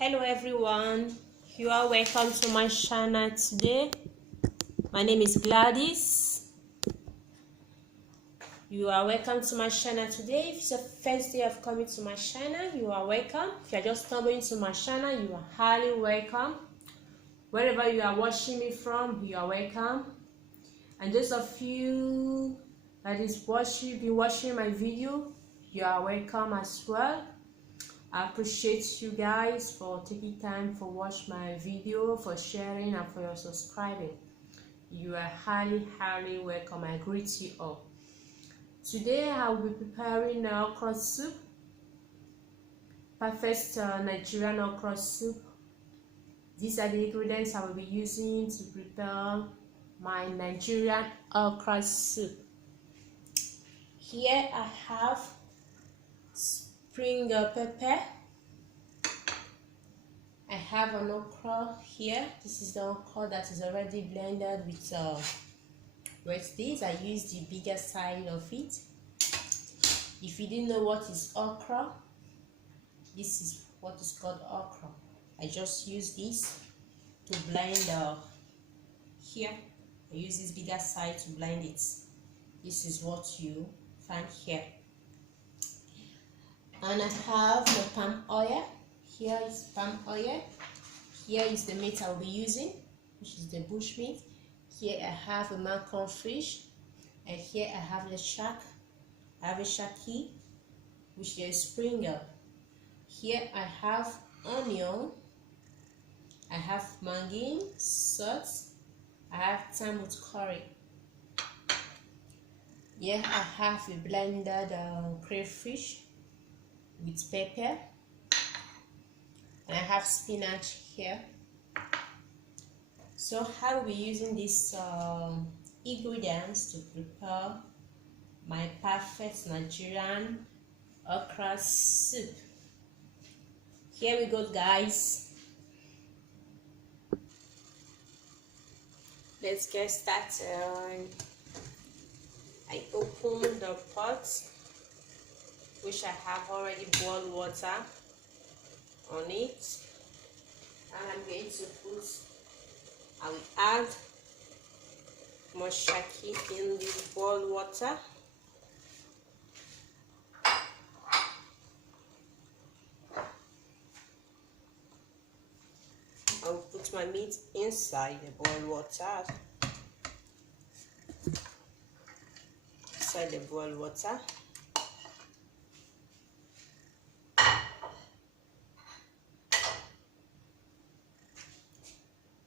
Hello everyone, you are welcome to my channel today. My name is Gladys. You are welcome to my channel today. If it's your first day of coming to my channel, you are welcome. If you are just stumbling to my channel, you are highly welcome. Wherever you are watching me from, you are welcome. And those of you that is been watching my video, you are welcome as well. I appreciate you guys for taking time for watch my video, for sharing, and for your subscribing. You are highly welcome. I greet you all. Today I will be preparing okra soup, perfect Nigerian okra soup. These are the ingredients I will be using to prepare my Nigerian okra soup. Here I have spring pepper. I have an okra here. This is the okra that is already blended with this. I use the bigger side of it. If you didn't know what is okra, this is what is called okra. I just use this to blend here. I use this bigger side to blend it. This is what you find here. And I have the palm oil. Here is palm oil. Here is the meat I will be using, which is the bush meat. Here I have a mackerel fish, and here I have the shak. I have a shaki, which is springer. Here I have onion. I have maggie, salt. I have thym with curry. Here I have a blended crayfish with pepper. And I have spinach here. So I will be using these ingredients to prepare my perfect Nigerian okra soup. Here we go, guys. Let's get started. I open the pot, which I have already boiled water on it, and I'm going to I will add more shaki in the boiled water. I will put my meat inside the boiled water. Inside the boiled water.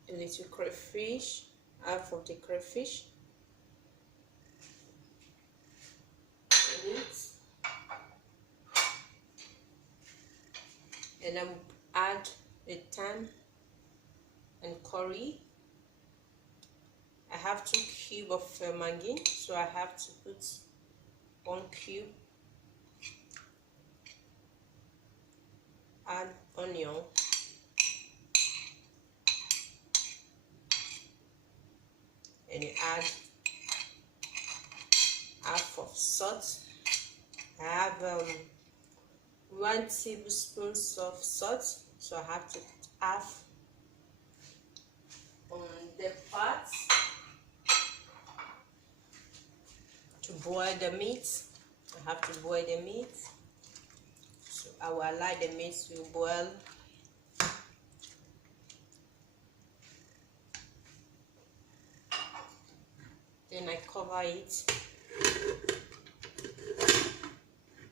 A little crayfish, half of the crayfish, and I will add the thyme and curry. I have 2 cubes of maggie, so I have to put 1 cube. Add onion. And you add half of salt. I have 1 tablespoon of salt, so I have to put half on the pot to boil the meat. I have to boil the meat, so I will allow the meat to boil. Then I cover it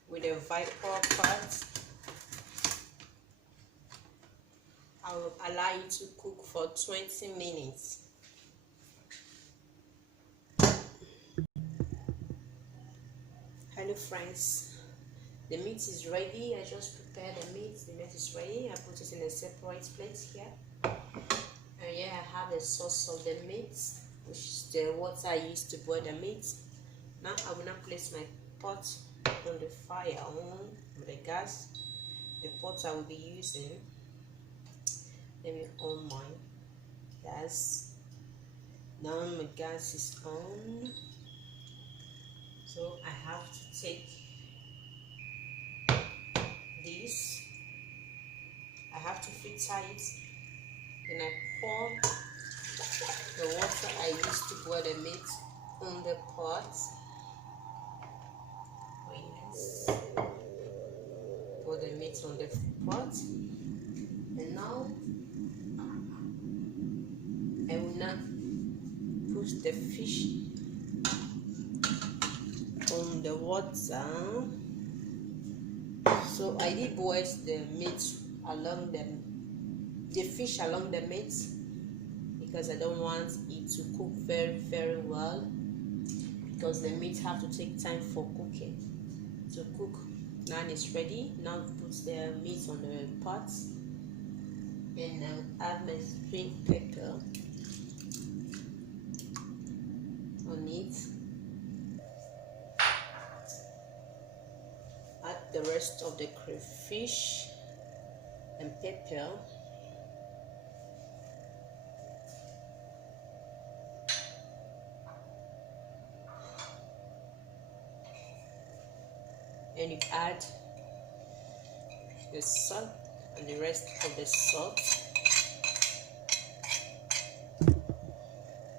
with a viper pot. I will allow it to cook for 20 minutes. Hello friends, the meat is ready. I just prepared the meat. The meat is ready. I put it in a separate plate here. And here I have the sauce of the meat, which is the water I used to boil the meat. Now I will not place my pot on the fire on the gas. The pot I will be using. Let me on my gas. Now my gas is on. So I have to take this. I have to fit tight. Then I pour the water I used to boil the meat on the pot. Oh yes. Pour the meat on the pot. And now I will now put the fish on the water. So I did boil the meat along the fish along the meat because I don't want it to cook very well, because the meat have to take time for cooking to cook. Now it's ready. Now put the meat on the pot and I'll add my green pepper on it. Add the rest of the crayfish and pepper. And you add the salt and the rest of the salt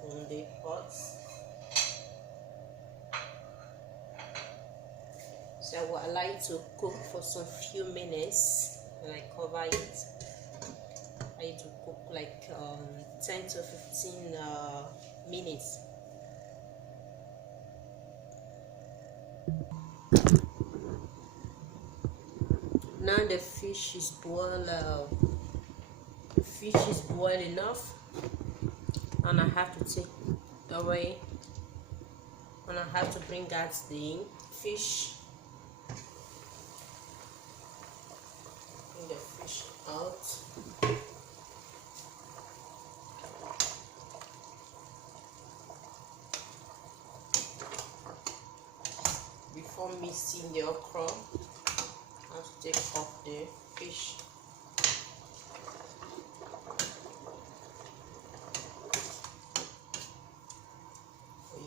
on the pot. So I will allow it to cook for some few minutes and I cover it. I need to cook like 10 to 15 minutes. Now the fish is boiled. The fish is boiled enough, and I have to take away, and I have to bring out the fish. Bring the fish out. Before mixing the okra, I have to take off the fish.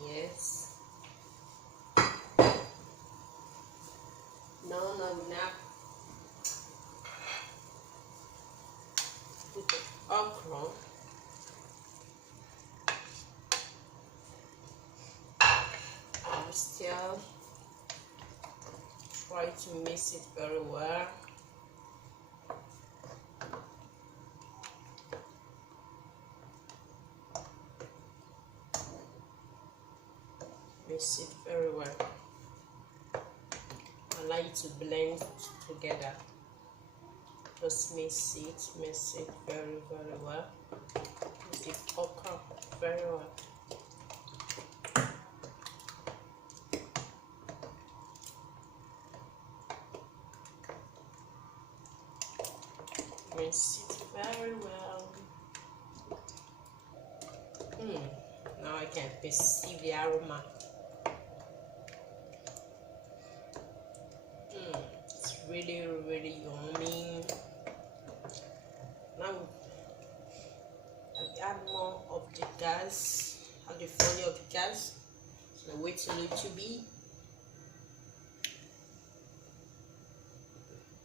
Yes. Now put the okra. I'm still try to mix it very well. Mix it very well. I like it to blend together. Just mix it very well. Mix it okra very well. Mix it very well. Now I can perceive the aroma. It's really yummy. Now I'll add more of the gas, add the folio of the gas. So I wait a little bit.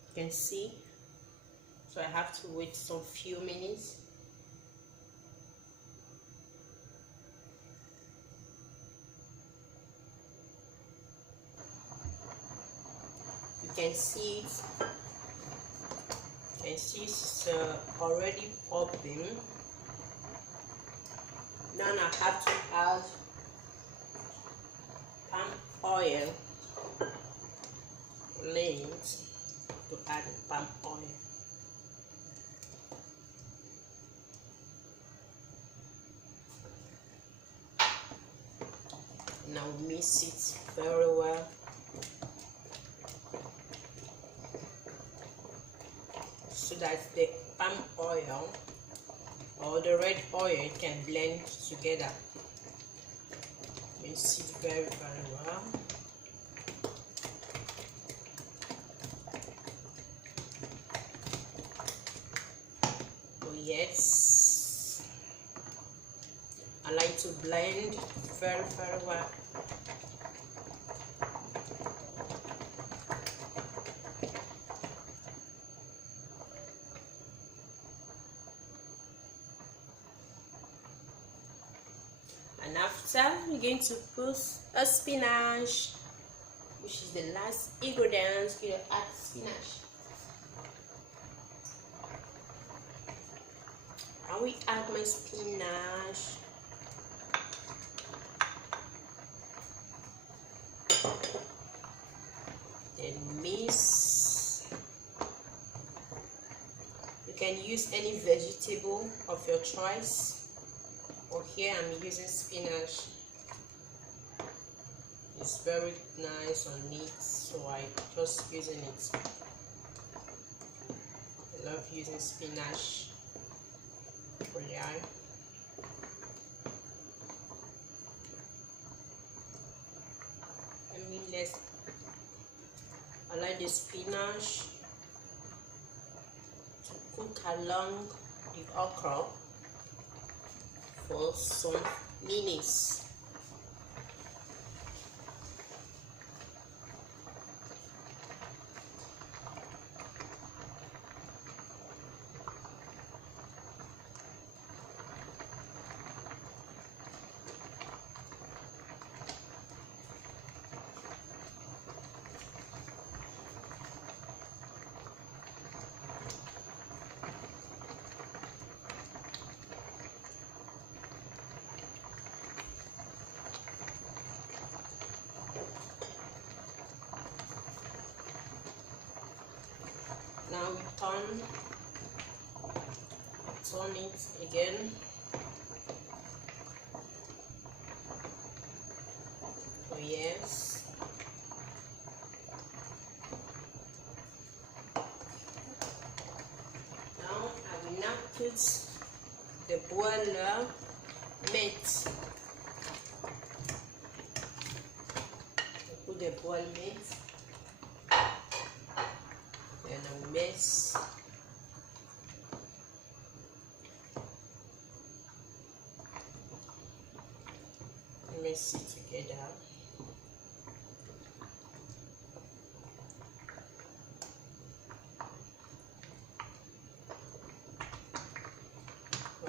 You can see. So I have to wait some few minutes. You can see it. You can see it's already popping. Now I have to add palm oil. Lint to add palm oil. Now mix it very well. So that the palm oil or the red oil can blend together. Mix it very well. Oh yes, I like to blend very well. And after, we're going to put a spinach, which is the last ingredient. We're going to add spinach. And we add my spinach. Then mix. You can use any vegetable of your choice. Or here I'm using spinach. It's very nice on it, so I just using it. I love using spinach. Yeah. I like the spinach to cook along the okra for some minutes. Now we turn it again. Oh yes. Now I will now put the boiler meat. Put the boiled meat. And a mix. Mix it together.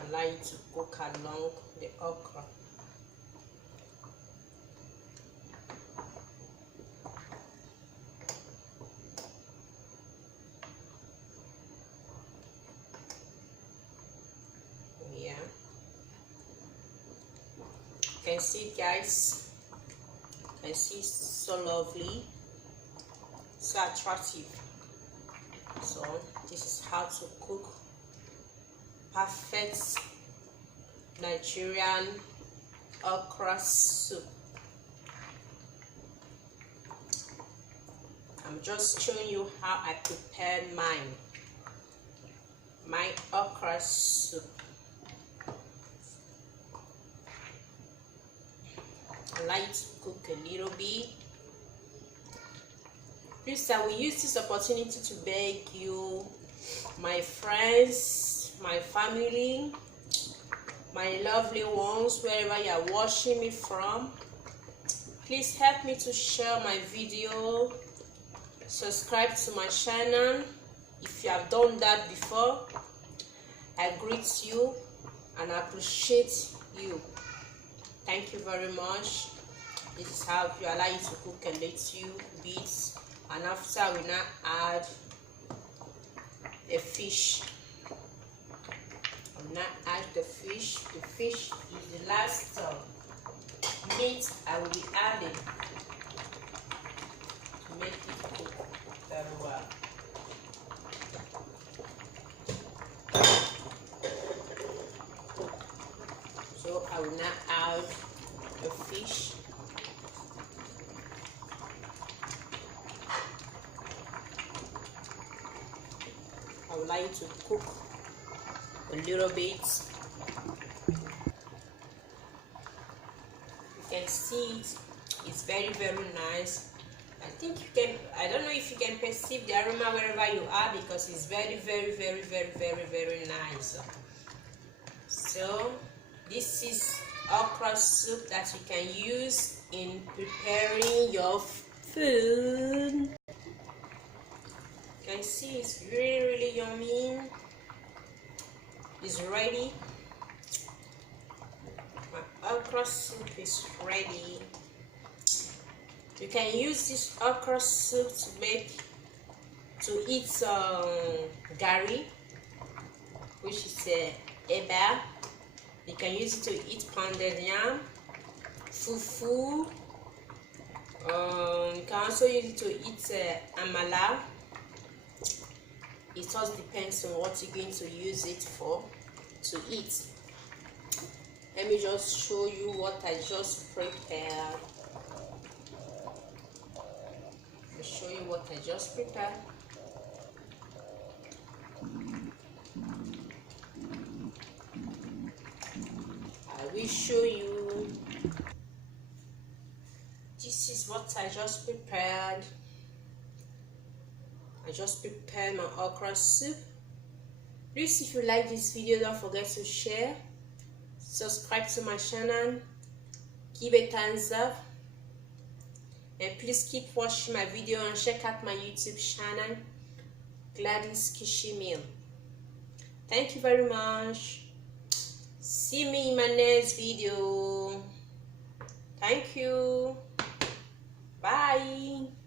Allow it to cook along the okra. You can see, guys, you can see it's so lovely, so attractive. So this is how to cook perfect Nigerian okra soup. I'm just showing you how I prepare my okra soup. I like to cook a little bit. Please, I will use this opportunity to beg you, my friends, my family, my lovely ones, wherever you are watching me from, please help me to share my video, subscribe to my channel. If you have done that before, I greet you and appreciate you. Thank you very much. This is how you allow you to cook a little bit, and after we now add the fish. I'll now add the fish. The fish is the last meat I will be adding to make it cook very well. So I will now add the fish. I would like to cook a little bit. You can see it's very nice. I think you can, I don't know if you can perceive the aroma wherever you are, because it's very nice. So this is okra soup that you can use in preparing your food. You can see it's really yummy. It's ready. My okra soup is ready. You can use this okra soup to eat gari, which is eba. You can use it to eat pounded yam, fufu. You can also use it to eat amala. It just depends on what you're going to use it for to eat. Let me just show you what I just prepared. I'll show you what I just prepared. I will show you. This is what I just prepared. I just prepared my okra soup. Please, if you like this video, don't forget to share, subscribe to my channel, give a thumbs up, and please keep watching my video and check out my YouTube channel, Gladys Kishi Meal. Thank you very much. See me in my next video. Thank you. Bye.